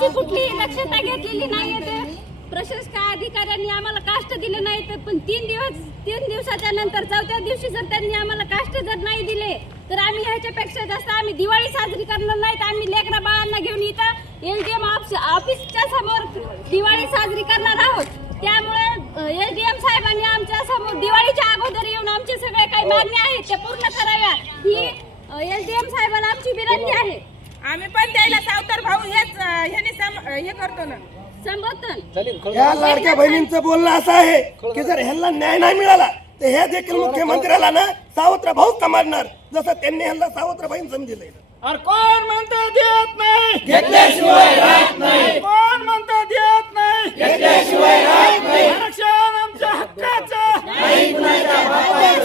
आमची कुठलीही दक्षता घेतलेली नाहीये ते. अधिकाऱ्यांनी आम्हाला कास्ट दिले नाही तर पण तीन दिवस तीन दिवसाच्या नंतर चौथ्या दिवशी जर त्यांनी आम्हाला कास्ट जर नाही दिले तर आम्ही ह्याच्यापेक्षा जास्त आम्ही दिवाळी साजरी करणार नाही तर आम्ही लेकरा बाळांना घेऊन इथं एल डी एम ऑफिसच्या समोर दिवाळी साजरी करणार आहोत. त्यामुळे एल डी एम साहेबांनी आमच्यासमोर दिवाळीच्या अगोदर येऊन आमचे सगळे काही मागण्या आहेत त्या पूर्ण कराव्या ही एल डी एम साहेबांना आमची विनंती आहे. आम्ही पण द्यायला सावतर भाऊ हेच ह्याने सम- हे करतो ना. संबोधन. या लाडक्या बहिणींचं बोलणं असं आहे की जर ह्यांना न्याय नाही मिळाला तर हे देखील मुख्यमंत्र्याला ना सावत्र भाऊ समजणार जसं त्यांनी ह्यांना सावत्र बहीण समजलंय अरे कोण म्हणतो देत नाही राहत नाही कोण म्हणतो देत नाही घेतल्याशिवाय राहत नाही आरक्षण आमच्या हक्काचं नाही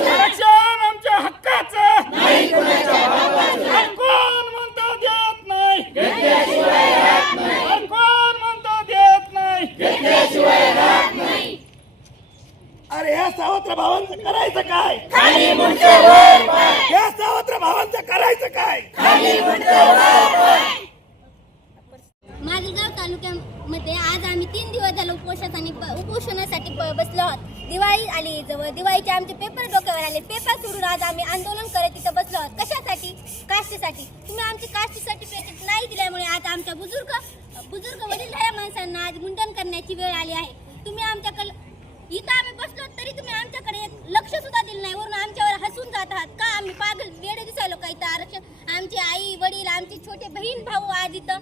आरक्षण आमच्या हक्काचं नाही अरे कोण म्हणतो देत नाही घेतल्याशिवाय राहत नाही अरे कोण म्हणतो देत नाही अरे ह्या सावत्र भावांचं करायचं काय? या सावत्र भावांचं करायचं काय? माजलगाव तालुक्यामध्ये आज आम्ही तीन दिवस झालं उपोषणासाठी उपोषणासाठी ब- बसलो आहोत. दिवाळी आली जवळ. दिवाळीचे आमचे पेपर डोक्यावर आले. पेपर सोडून आज आम्ही आंदोलन करत तिथं बसलो आहोत. कशासाठी? कास्टसाठी. तुम्ही आमची कास्ट सर्टिफिकेट नाही दिल्यामुळे आज आमच्या बुजुर्ग बुजुर्ग वडीलधाऱ्या माणसांना आज मुंडन करण्याची वेळ आली आहे. तुम्ही आमच्याकडे इथं आम्ही बसलो तरी तुम्ही लक्ष सुद्धा दिलं नाही. वरून आमच्यावर हसून जात आहात. का आम्ही पागल वेडे दिसायलो का इथं आरक्षण? आमची आई वडील आमचे छोटे बहीण भाऊ आज इथं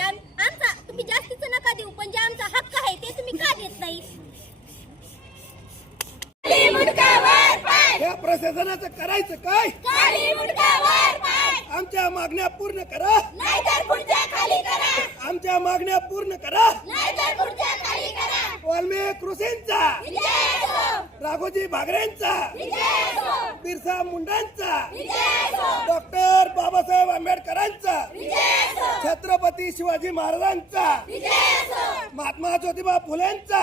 आम- आमचा तुम्ही जास्तीचं नका देऊ पण जे आमचा हक्क आहे ते तुम्ही का देत नाही? या प्रशासनाचं करायचं काय? आमच्या मागण्या पूर्ण करा. आमच्या मागण्या पूर्ण करा. वाल्मिक ऋषींचा राघोजी भागरेंचा. बिरसा मुंडांचा. डॉक्टर बाबासाहेब आंबेडकरांचा. छत्रपती शिवाजी महाराजांचा. महात्मा ज्योतिबा फुलेंचा.